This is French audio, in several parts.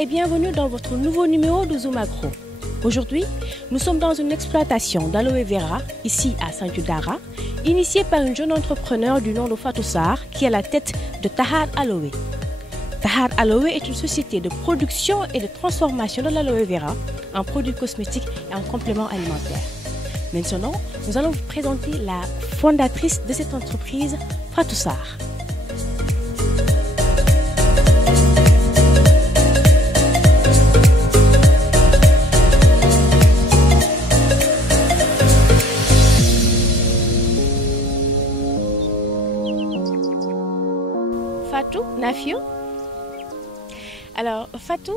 et bienvenue dans votre nouveau numéro de Zoom Agro. Aujourd'hui, nous sommes dans une exploitation d'aloe vera, ici à Saint-Udara, initiée par une jeune entrepreneur du nom de Fatou Sarr qui est à la tête de Tahar Aloe. Tahar Aloe est une société de production et de transformation de l'aloe vera en produits cosmétiques et en compléments alimentaires. Maintenant, nous allons vous présenter la fondatrice de cette entreprise, Fatou Sarr. Fatou, Nafio. Alors Fatou,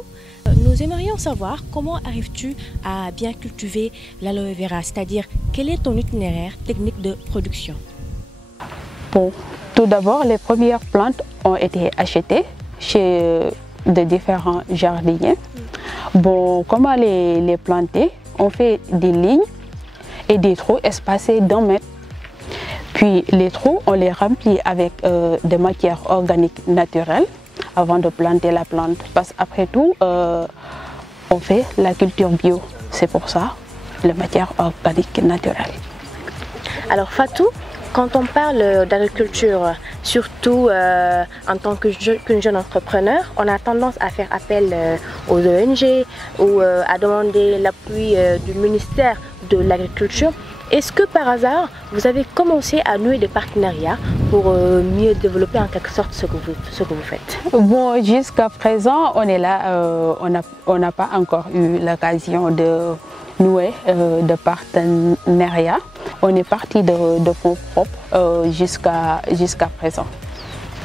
nous aimerions savoir comment arrives-tu à bien cultiver l'aloe vera, c'est-à-dire quel est ton itinéraire technique de production? Bon, tout d'abord, les premières plantes ont été achetées chez de différents jardiniers. Bon, comment les planter? On fait des lignes et des trous espacés d'1 mètre. Puis les trous, on les remplit avec des matières organiques naturelles avant de planter la plante. Parce qu'après tout, on fait la culture bio. C'est pour ça, les matières organiques naturelles. Alors Fatou, quand on parle d'agriculture, surtout en tant qu'une jeune entrepreneur, on a tendance à faire appel aux ONG ou à demander l'appui du ministère de l'Agriculture. Est-ce que par hasard, vous avez commencé à nouer des partenariats pour mieux développer en quelque sorte ce que vous faites? Bon, jusqu'à présent, on est là, on n'a pas encore eu l'occasion de nouer de partenariats. On est parti de fonds propres jusqu'à présent.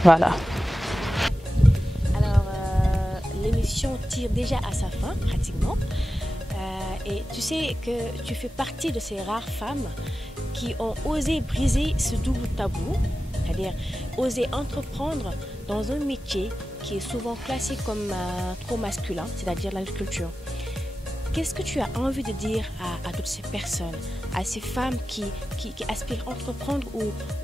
Voilà. Alors, l'émission tire déjà à sa fin, pratiquement. Et tu sais que tu fais partie de ces rares femmes qui ont osé briser ce double tabou, c'est-à-dire oser entreprendre dans un métier qui est souvent classé comme trop masculin, c'est-à-dire l'agriculture. Qu'est-ce que tu as envie de dire à toutes ces personnes, à ces femmes qui aspirent à entreprendre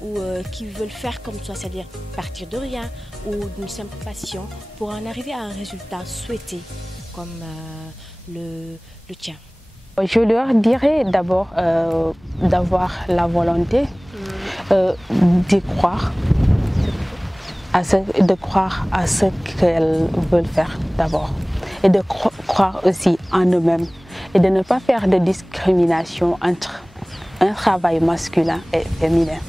ou qui veulent faire comme toi, c'est-à-dire partir de rien ou d'une simple passion pour en arriver à un résultat souhaité comme le tien? Je leur dirais d'abord d'avoir la volonté d'y croire, de croire à ce qu'elles veulent faire d'abord et de croire aussi en eux-mêmes et de ne pas faire de discrimination entre un travail masculin et féminin.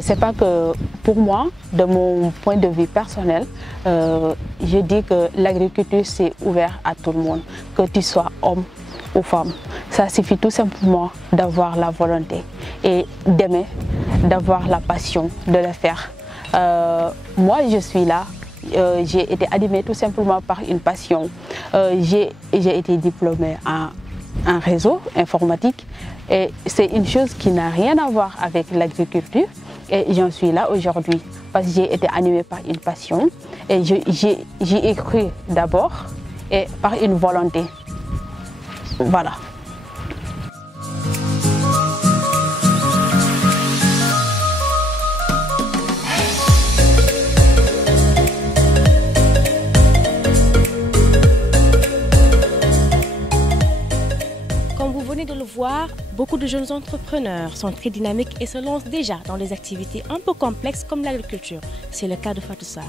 C'est pas que pour moi, de mon point de vue personnel, je dis que l'agriculture c'est ouvert à tout le monde, que tu sois homme ou femme. Ça suffit tout simplement d'avoir la volonté et d'aimer, d'avoir la passion de le faire. Moi je suis là, j'ai été animée tout simplement par une passion. J'ai été diplômée en réseau informatique et c'est une chose qui n'a rien à voir avec l'agriculture. Et j'en suis là aujourd'hui parce que j'ai été animée par une passion et j'y ai cru d'abord et par une volonté. Voilà. Comme vous venez de le voir, beaucoup de jeunes entrepreneurs sont très dynamiques et se lancent déjà dans des activités un peu complexes comme l'agriculture. C'est le cas de Fatou Sarr.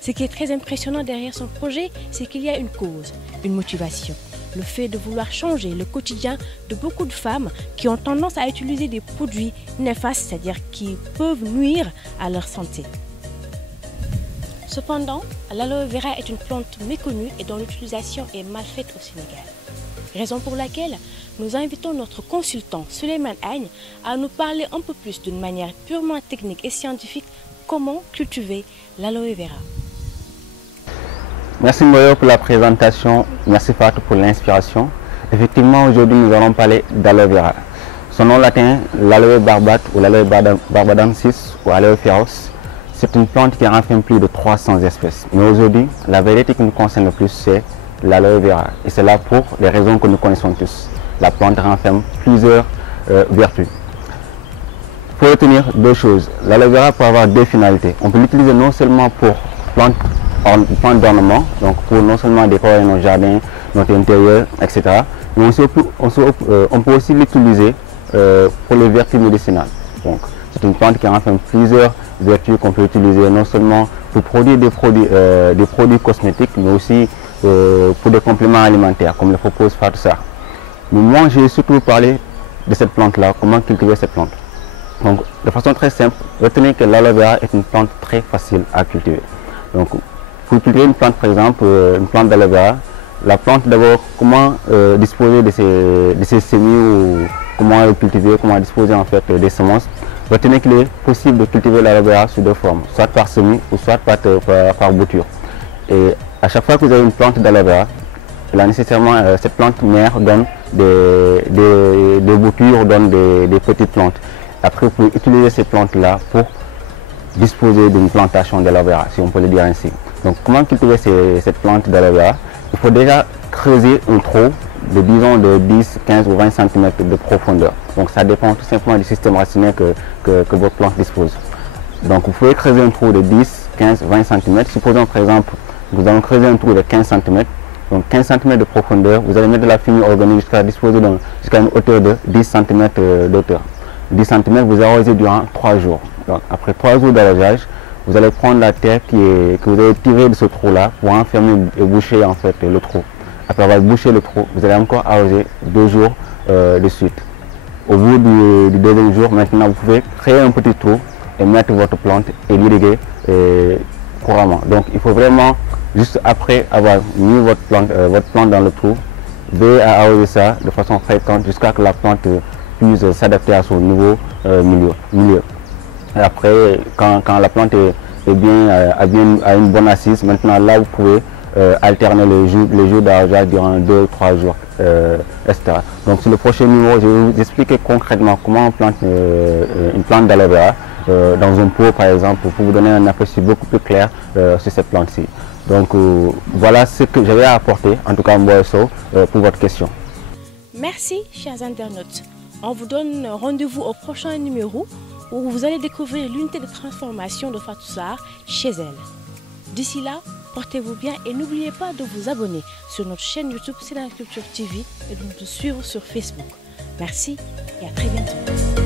Ce qui est très impressionnant derrière son projet, c'est qu'il y a une cause, une motivation. Le fait de vouloir changer le quotidien de beaucoup de femmes qui ont tendance à utiliser des produits néfastes, c'est-à-dire qui peuvent nuire à leur santé. Cependant, l'aloe vera est une plante méconnue et dont l'utilisation est mal faite au Sénégal. Raison pour laquelle nous invitons notre consultant Souleymane Agne à nous parler un peu plus d'une manière purement technique et scientifique comment cultiver l'aloe vera. Merci Moyo pour la présentation, merci Fatou pour l'inspiration. Effectivement, aujourd'hui nous allons parler d'aloe vera. Son nom latin, l'aloe barbate ou l'aloe barbadensis ou aloe féroce, c'est une plante qui renferme plus de 300 espèces. Mais aujourd'hui, la variété qui nous concerne le plus, c'est l'aloe vera. Et c'est là pour les raisons que nous connaissons tous. La plante renferme plusieurs vertus. Il faut retenir deux choses. L'aloe vera peut avoir deux finalités. On peut l'utiliser non seulement pour plantes d'ornement, donc pour non seulement décorer nos jardins, notre intérieur, etc. Mais on peut aussi l'utiliser pour les vertus médicinales. Donc c'est une plante qui a enfin plusieurs vertus qu'on peut utiliser non seulement pour produire des produits cosmétiques, mais aussi pour des compléments alimentaires, comme le propose Fatou Sarr. Mais moi, j'ai surtout parlé de cette plante-là, comment cultiver cette plante. Donc, de façon très simple, retenez que l'aloe vera est une plante très facile à cultiver. Donc, pour cultiver une plante, par exemple, une plante d'aloe vera, la plante d'abord, comment disposer de ses semis ou comment le cultiver, comment disposer en fait des semences. Retenez qu'il est possible de cultiver l'aloe vera sous deux formes, soit par semis ou soit par bouture. Et à chaque fois que vous avez une plante d'aloe vera, là nécessairement cette plante mère donne des boutures, donne des petites plantes. Après vous pouvez utiliser ces plantes-là pour disposer d'une plantation d'aloe vera, si on peut le dire ainsi. Donc comment cultiver cette plante d'aloe vera? Il faut déjà creuser un trou de disons de 10, 15 ou 20 cm de profondeur. Donc ça dépend tout simplement du système racinaire que votre plante dispose. Donc vous pouvez creuser un trou de 10, 15, 20 cm. Supposons par exemple nous allons creuser un trou de 15 cm. Donc 15 cm de profondeur, vous allez mettre de la fumier organique jusqu'à une hauteur de 10 cm d'auteur. 10 cm, vous arrosez durant 3 jours. Donc après 3 jours d'arrosage, vous allez prendre la terre que vous avez tirée de ce trou-là pour enfermer et boucher en fait le trou. Après avoir bouché le trou, vous allez encore arroser 2 jours de suite. Au bout du deuxième jour, maintenant, vous pouvez créer un petit trou et mettre votre plante et l'irriguer couramment. Donc il faut vraiment, juste après avoir mis votre plante dans le trou, veiller à arroser ça de façon fréquente jusqu'à ce que la plante puisse s'adapter à son nouveau milieu. Et après, quand la plante a une bonne assise, maintenant là vous pouvez alterner les jours d'arrosage durant 2 ou 3 jours, etc. Donc sur le prochain numéro, je vais vous expliquer concrètement comment on plante une plante d'aloe vera dans un pot par exemple, pour vous donner un aperçu beaucoup plus clair sur cette plante-ci. Donc voilà ce que j'avais à apporter, en tout cas Mboye Sow, pour votre question. Merci chers internautes. On vous donne rendez-vous au prochain numéro où vous allez découvrir l'unité de transformation de Fatou Sarr chez elle. D'ici là, portez-vous bien et n'oubliez pas de vous abonner sur notre chaîne YouTube Sénat Culture TV et de nous suivre sur Facebook. Merci et à très bientôt.